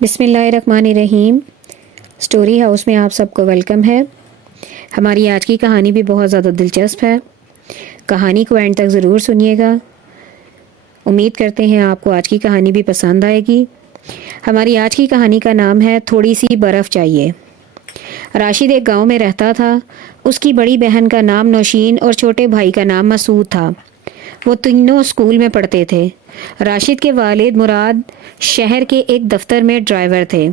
بسم اللہ الرحمن الرحیم۔ سٹوری ہاؤس میں آپ سب کو ویلکم ہے۔ ہماری آج کی کہانی بھی بہت زیادہ دلچسپ ہے۔ کہانی کو اینڈ تک ضرور سنیے گا۔ امید کرتے ہیں آپ کو آج کی کہانی بھی پسند آئے گی۔ ہماری آج کی کہانی کا نام ہے تھوڑی سی برف چاہیے۔ راشد ایک گاؤں میں رہتا تھا۔ اس کی بڑی بہن کا نام نوشین اور چھوٹے بھائی کا نام مسعود تھا۔ وہ تینوں اسکول میں پڑھتے تھے۔ راشد کے والد مراد شہر کے ایک دفتر میں ڈرائیور تھے۔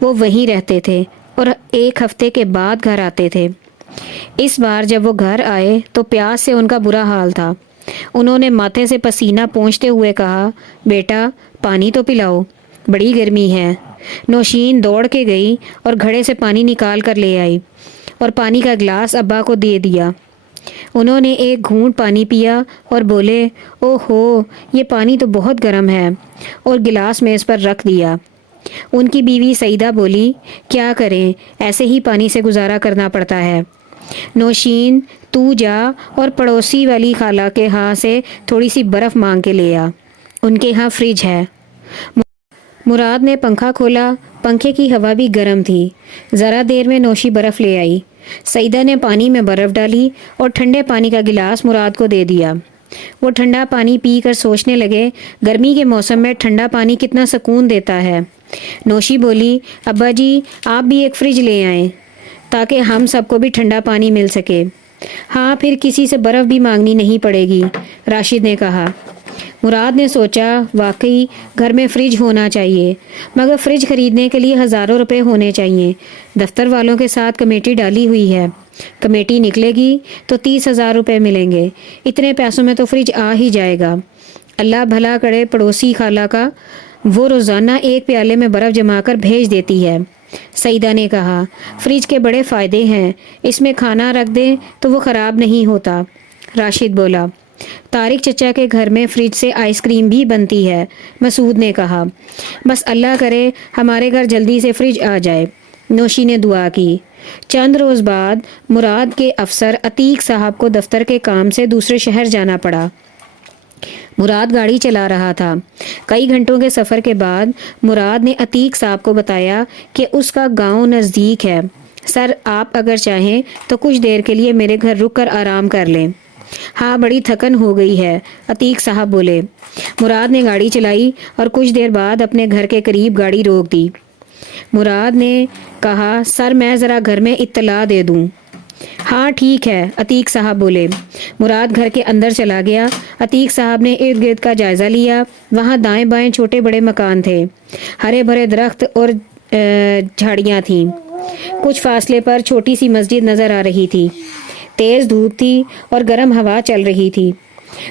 وہ وہیں رہتے تھے اور ایک ہفتے کے بعد گھر آتے تھے۔ اس بار جب وہ گھر آئے تو پیاس سے ان کا برا حال تھا۔ انہوں نے ماتھے سے پسینہ پونچھتے ہوئے کہا، بیٹا پانی تو پلاؤ، بڑی گرمی ہے۔ نوشین دوڑ کے گئی اور گھڑے سے پانی نکال کر لے آئی اور پانی کا گلاس ابا کو دے دیا۔ انہوں نے ایک گھونٹ پانی پیا اور بولے، او ہو، یہ پانی تو بہت گرم ہے، اور گلاس میز پر رکھ دیا۔ ان کی بیوی سعیدہ بولی، کیا کریں، ایسے ہی پانی سے گزارا کرنا پڑتا ہے۔ نوشین تو جا اور پڑوسی والی خالہ کے ہاں سے تھوڑی سی برف مانگ کے لے آ، ان کے ہاں فریج ہے۔ مراد نے پنکھا کھولا، پنکھے کی ہوا بھی گرم تھی۔ ذرا دیر میں نوشی برف لے آئی۔ سعیدہ نے پانی میں برف ڈالی اور ٹھنڈے پانی کا گلاس مراد کو دے دیا۔ وہ ٹھنڈا پانی پی کر سوچنے لگے، گرمی کے موسم میں ٹھنڈا پانی کتنا سکون دیتا ہے۔ نوشی بولی، ابا جی آپ بھی ایک فریج لے آئیں تاکہ ہم سب کو بھی ٹھنڈا پانی مل سکے۔ ہاں، پھر کسی سے برف بھی مانگنی نہیں پڑے گی، راشد نے کہا۔ مراد نے سوچا، واقعی گھر میں فریج ہونا چاہیے، مگر فریج خریدنے کے لیے ہزاروں روپے ہونے چاہیے۔ دفتر والوں کے ساتھ کمیٹی ڈالی ہوئی ہے، کمیٹی نکلے گی تو 30,000 روپے ملیں گے۔ اتنے پیسوں میں تو فریج آ ہی جائے گا۔ اللہ بھلا کرے پڑوسی خالہ کا، وہ روزانہ ایک پیالے میں برف جما کر بھیج دیتی ہے۔ سعیدہ نے کہا، فریج کے بڑے فائدے ہیں، اس میں کھانا رکھ دیں تو وہ خراب نہیں ہوتا۔ راشد بولا، طارق چچا کے گھر میں فریج سے آئس کریم بھی بنتی ہے، مسعود نے کہا۔ بس اللہ کرے ہمارے گھر جلدی سے فریج آ جائے، نوشی نے دعا کی۔ چند روز بعد مراد کے افسر عتیق صاحب کو دفتر کے کام سے دوسرے شہر جانا پڑا۔ مراد گاڑی چلا رہا تھا۔ کئی گھنٹوں کے سفر کے بعد مراد نے عتیق صاحب کو بتایا کہ اس کا گاؤں نزدیک ہے۔ سر، آپ اگر چاہیں تو کچھ دیر کے لیے میرے گھر رک کر آرام کر لیں۔ ہاں، بڑی تھکن ہو گئی ہے، عتیق صاحب بولے۔ مراد نے گاڑی چلائی اور کچھ دیر بعد اپنے گھر کے قریب گاڑی روک دی۔ مراد نے کہا، سر میں ذرا گھر میں اطلاع دے دوں۔ ہاں ٹھیک ہے، عتیق صاحب بولے۔ مراد گھر کے اندر چلا گیا۔ عتیق صاحب نے ارد گرد کا جائزہ لیا۔ وہاں دائیں بائیں چھوٹے بڑے مکان تھے، ہرے بھرے درخت اور جھاڑیاں تھیں۔ کچھ فاصلے پر چھوٹی سی مسجد نظر آ رہی تھی۔ تیز دھوپ تھی اور گرم ہوا چل رہی تھی۔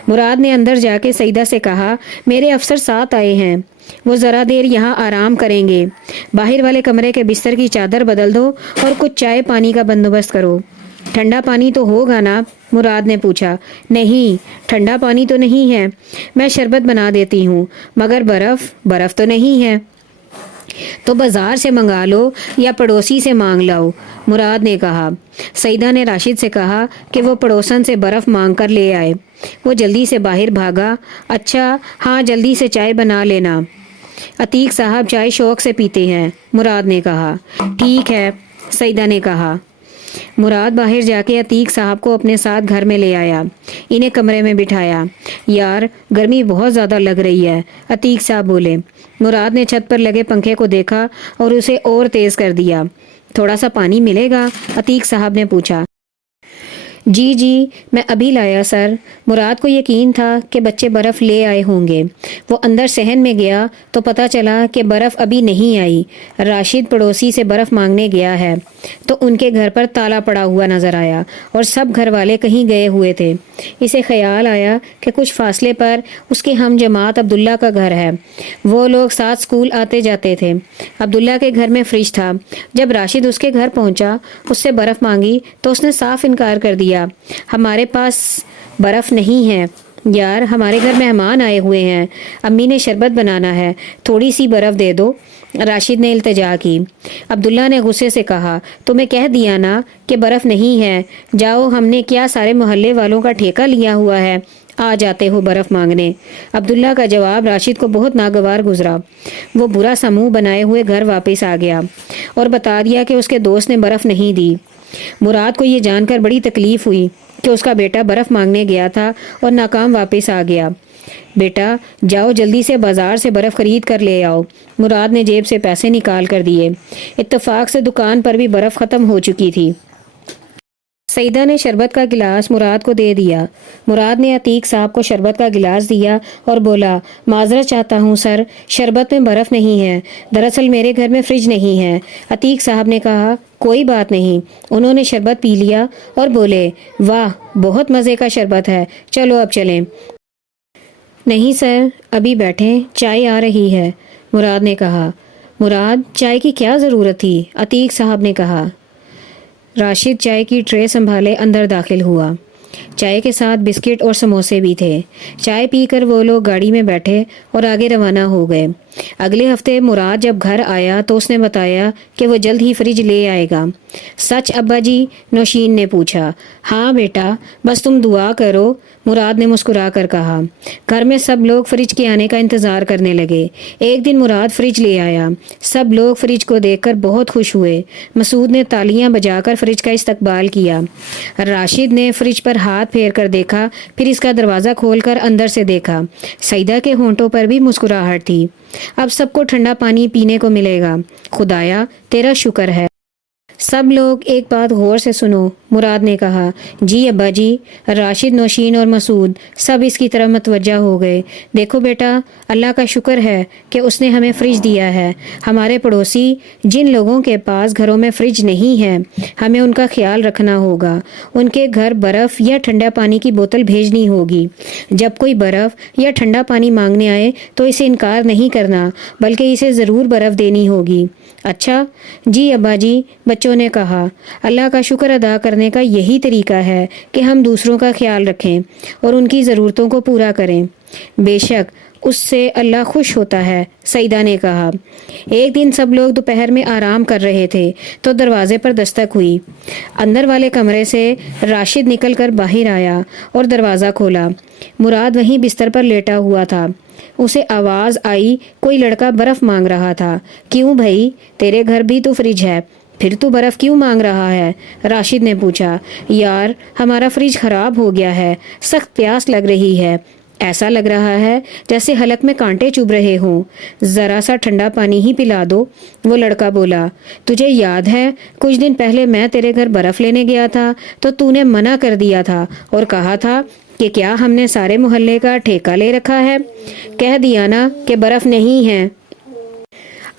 مراد نے اندر جا کے سعیدہ سے کہا، میرے افسر ساتھ آئے ہیں، وہ ذرا دیر یہاں آرام کریں گے۔ باہر والے کمرے کے بستر کی چادر بدل دو اور کچھ چائے پانی کا بندوبست کرو۔ ٹھنڈا پانی تو ہوگا نا؟ مراد نے پوچھا۔ نہیں، ٹھنڈا پانی تو نہیں ہے، میں شربت بنا دیتی ہوں، مگر برف تو نہیں ہے۔ تو بازار سے منگا لو یا پڑوسی سے مانگ لاؤ، مراد نے کہا۔ سعیدہ نے راشد سے کہا کہ وہ پڑوسن سے برف مانگ کر لے آئے۔ وہ جلدی سے باہر بھاگا۔ اچھا ہاں، جلدی سے چائے بنا لینا، عتیق صاحب چائے شوق سے پیتے ہیں، مراد نے کہا۔ ٹھیک ہے، سعیدہ نے کہا۔ مراد باہر جا کے عتیق صاحب کو اپنے ساتھ گھر میں لے آیا۔ انہیں کمرے میں بٹھایا۔ یار گرمی بہت زیادہ لگ رہی ہے، عتیق صاحب بولے۔ مراد نے چھت پر لگے پنکھے کو دیکھا اور اسے اور تیز کر دیا۔ تھوڑا سا پانی ملے گا؟ عتیق صاحب نے پوچھا۔ جی میں ابھی لایا سر۔ مراد کو یقین تھا کہ بچے برف لے آئے ہوں گے۔ وہ اندر صحن میں گیا تو پتہ چلا کہ برف ابھی نہیں آئی۔ راشد پڑوسی سے برف مانگنے گیا ہے تو ان کے گھر پر تالا پڑا ہوا نظر آیا اور سب گھر والے کہیں گئے ہوئے تھے۔ اسے خیال آیا کہ کچھ فاصلے پر اس کے ہم جماعت عبداللہ کا گھر ہے۔ وہ لوگ ساتھ اسکول آتے جاتے تھے۔ عبداللہ کے گھر میں فریج تھا۔ جب راشد اس کے گھر پہنچا، اس سے برف مانگی تو اس نے صاف انکار کر دیا۔ ہمارے پاس برف نہیں ہے یار، ہمارے گھر مہمان آئے ہوئے ہیں، امی نے شربت بنانا ہے، تھوڑی سی برف دے دو، راشد نے التجا کی۔ عبداللہ نے غصے سے کہا، تمہیں کہہ دیا نا کہ برف نہیں ہے، جاؤ، ہم نے کیا سارے محلے والوں کا ٹھیکہ لیا ہوا ہے، آ جاتے ہو برف مانگنے۔ عبداللہ کا جواب راشد کو بہت ناگوار گزرا۔ وہ برا سا منہ بنائے ہوئے گھر واپس آ گیا اور بتا دیا کہ اس کے دوست نے برف نہیں دی۔ مراد کو یہ جان کر بڑی تکلیف ہوئی کہ اس کا بیٹا برف مانگنے گیا تھا اور ناکام واپس آ گیا۔ بیٹا جاؤ جلدی سے بازار سے برف خرید کر لے آؤ۔ مراد نے جیب سے پیسے نکال کر دیے۔ اتفاق سے دکان پر بھی برف ختم ہو چکی تھی۔ سعیدہ نے شربت کا گلاس مراد کو دے دیا۔ مراد نے عتیق صاحب کو شربت کا گلاس دیا اور بولا، معذرت چاہتا ہوں سر، شربت میں برف نہیں ہے، دراصل میرے گھر میں فریج نہیں ہے۔ عتیق صاحب نے کہا، کوئی بات نہیں۔ انہوں نے شربت پی لیا اور بولے، واہ بہت مزے کا شربت ہے، چلو اب چلیں۔ نہیں سر، ابھی بیٹھیں، چائے آ رہی ہے، مراد نے کہا۔ مراد چائے کی کیا ضرورت تھی؟ عتیق صاحب نے کہا۔ راشد چائے کی ٹرے سنبھالے اندر داخل ہوا۔ چائے کے ساتھ بسکٹ اور سموسے بھی تھے۔ چائے پی کر وہ لوگ گاڑی میں بیٹھے اور آگے روانہ ہو گئے۔ اگلے ہفتے مراد جب گھر آیا تو اس نے بتایا کہ وہ جلد ہی فریج لے آئے گا۔ سچ ابا جی؟ نوشین نے پوچھا۔ ہاں بیٹا، بس تم دعا کرو، مراد نے مسکرا کر کہا۔ گھر میں سب لوگ فریج کے آنے کا انتظار کرنے لگے۔ ایک دن مراد فریج لے آیا۔ سب لوگ فریج کو دیکھ کر بہت خوش ہوئے۔ مسعود نے تالیاں بجا کر فریج کا استقبال کیا۔ راشد نے فریج پر ہاتھ پھیر کر دیکھا، پھر اس کا دروازہ کھول کر اندر سے دیکھا۔ سعیدہ کے ہونٹوں پر بھی مسکراہٹ تھی۔ اب سب کو ٹھنڈا پانی پینے کو ملے گا، خدایا تیرا شکر ہے۔ سب لوگ ایک بات غور سے سنو، مراد نے کہا۔ جی ابا جی۔ راشد، نوشین اور مسعود سب اس کی طرف متوجہ ہو گئے۔ دیکھو بیٹا، اللہ کا شکر ہے کہ اس نے ہمیں فریج دیا ہے۔ ہمارے پڑوسی جن لوگوں کے پاس گھروں میں فریج نہیں ہے، ہمیں ان کا خیال رکھنا ہوگا۔ ان کے گھر برف یا ٹھنڈا پانی کی بوتل بھیجنی ہوگی۔ جب کوئی برف یا ٹھنڈا پانی مانگنے آئے تو اسے انکار نہیں کرنا، بلکہ اسے ضرور برف دینی ہوگی۔ اچھا جی ابا جی، بچوں نے کہا۔ اللہ کا شکر ادا کرنے کا یہی طریقہ ہے کہ ہم دوسروں کا خیال رکھیں اور ان کی ضرورتوں کو پورا کریں۔ بے شک اس سے اللہ خوش ہوتا ہے، سعیدہ نے کہا۔ ایک دن سب لوگ دوپہر میں آرام کر رہے تھے تو دروازے پر دستک ہوئی۔ اندر والے کمرے سے راشد نکل کر باہر آیا اور دروازہ کھولا۔ مراد وہیں بستر پر لیٹا ہوا تھا۔ اسے آواز آئی کوئی لڑکا برف مانگ رہا تھا۔ کیوں بھائی، تیرے گھر بھی تو فریج ہے، پھر تو برف کیوں مانگ رہا ہے؟ راشد نے پوچھا۔ یار ہمارا فریج خراب ہو گیا ہے، سخت پیاس لگ رہی ہے، ایسا لگ رہا ہے جیسے حلق میں کانٹے چبھ رہے ہوں، ذرا سا ٹھنڈا پانی ہی پلا دو، وہ لڑکا بولا۔ تجھے یاد ہے کچھ دن پہلے میں تیرے گھر برف لینے گیا تھا تو نے منع کر دیا تھا اور کہا تھا کہ کیا ہم نے سارے محلے کا ٹھیکہ لے رکھا ہے؟ کہہ دیا نا کہ برف نہیں ہے۔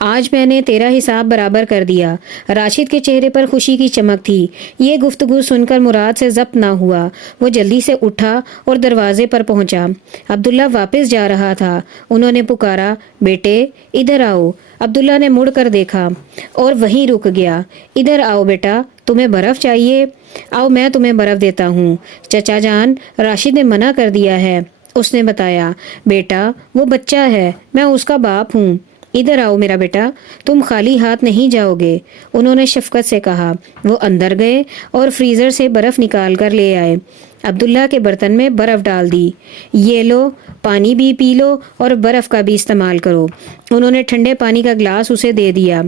آج میں نے تیرا حساب برابر کر دیا۔ راشد کے چہرے پر خوشی کی چمک تھی۔ یہ گفتگو سن کر مراد سے ضبط نہ ہوا۔ وہ جلدی سے اٹھا اور دروازے پر پہنچا۔ عبداللہ واپس جا رہا تھا۔ انہوں نے پکارا، بیٹے ادھر آؤ۔ عبداللہ نے مڑ کر دیکھا اور وہیں رک گیا۔ ادھر آؤ بیٹا، تمہیں برف چاہیے؟ آؤ میں تمہیں برف دیتا ہوں۔ چچا جان، راشد نے منع کر دیا ہے، اس نے بتایا۔ بیٹا وہ بچہ ہے، میں اس کا باپ ہوں۔ ادھر آؤ میرا بیٹا، تم خالی ہاتھ نہیں جاؤ گے، انہوں نے شفقت سے کہا۔ وہ اندر گئے اور فریزر سے برف نکال کر لے آئے۔ عبداللہ کے برتن میں برف ڈال دی۔ یہ لو، پانی بھی پی لو اور برف کا بھی استعمال کرو۔ انہوں نے ٹھنڈے پانی کا گلاس اسے دے دیا۔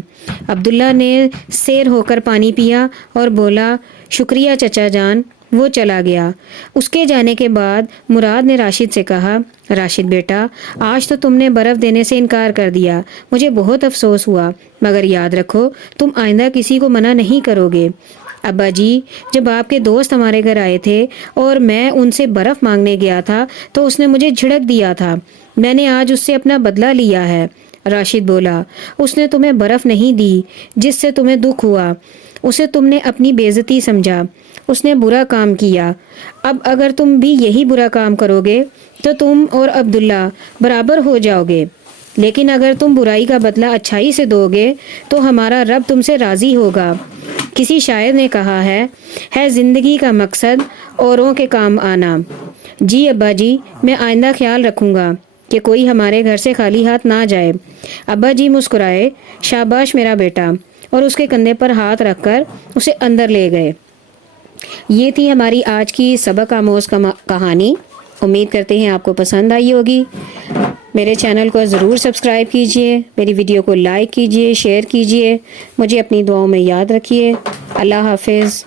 عبداللہ نے سیر ہو کر پانی پیا اور بولا، شکریہ چچا جان۔ وہ چلا گیا۔ اس کے جانے کے بعد مراد نے راشد سے کہا، راشد بیٹا، آج تو تم نے برف دینے سے انکار کر دیا، مجھے بہت افسوس ہوا، مگر یاد رکھو تم آئندہ کسی کو منع نہیں کرو گے۔ ابا جی، جب آپ کے دوست ہمارے گھر آئے تھے اور میں ان سے برف مانگنے گیا تھا تو اس نے مجھے جھڑک دیا تھا، میں نے آج اس سے اپنا بدلہ لیا ہے۔ راشد بولا، اس نے تمہیں برف نہیں دی جس سے تمہیں دکھ ہوا، اسے تم نے اپنی بے عزتی سمجھا، اس نے برا کام کیا۔ اب اگر تم بھی یہی برا کام کرو گے تو تم اور عبداللہ برابر ہو جاؤ گے، لیکن اگر تم برائی کا بدلہ اچھائی سے دو گے تو ہمارا رب تم سے راضی ہوگا۔ کسی شاعر نے کہا ہے زندگی کا مقصد اوروں کے کام آنا۔ جی ابا جی، میں آئندہ خیال رکھوں گا کہ کوئی ہمارے گھر سے خالی ہاتھ نہ جائے۔ ابا جی مسکرائے، شاباش میرا بیٹا، اور اس کے کندھے پر ہاتھ رکھ کر اسے اندر لے گئے۔ یہ تھی ہماری آج کی سبق آموز کہانی۔ امید کرتے ہیں آپ کو پسند آئی ہوگی. میرے چینل کو ضرور سبسکرائب کیجئے، میری ویڈیو کو لائک کیجئے، شیئر کیجئے، مجھے اپنی دعاؤں میں یاد رکھیے. اللہ حافظ.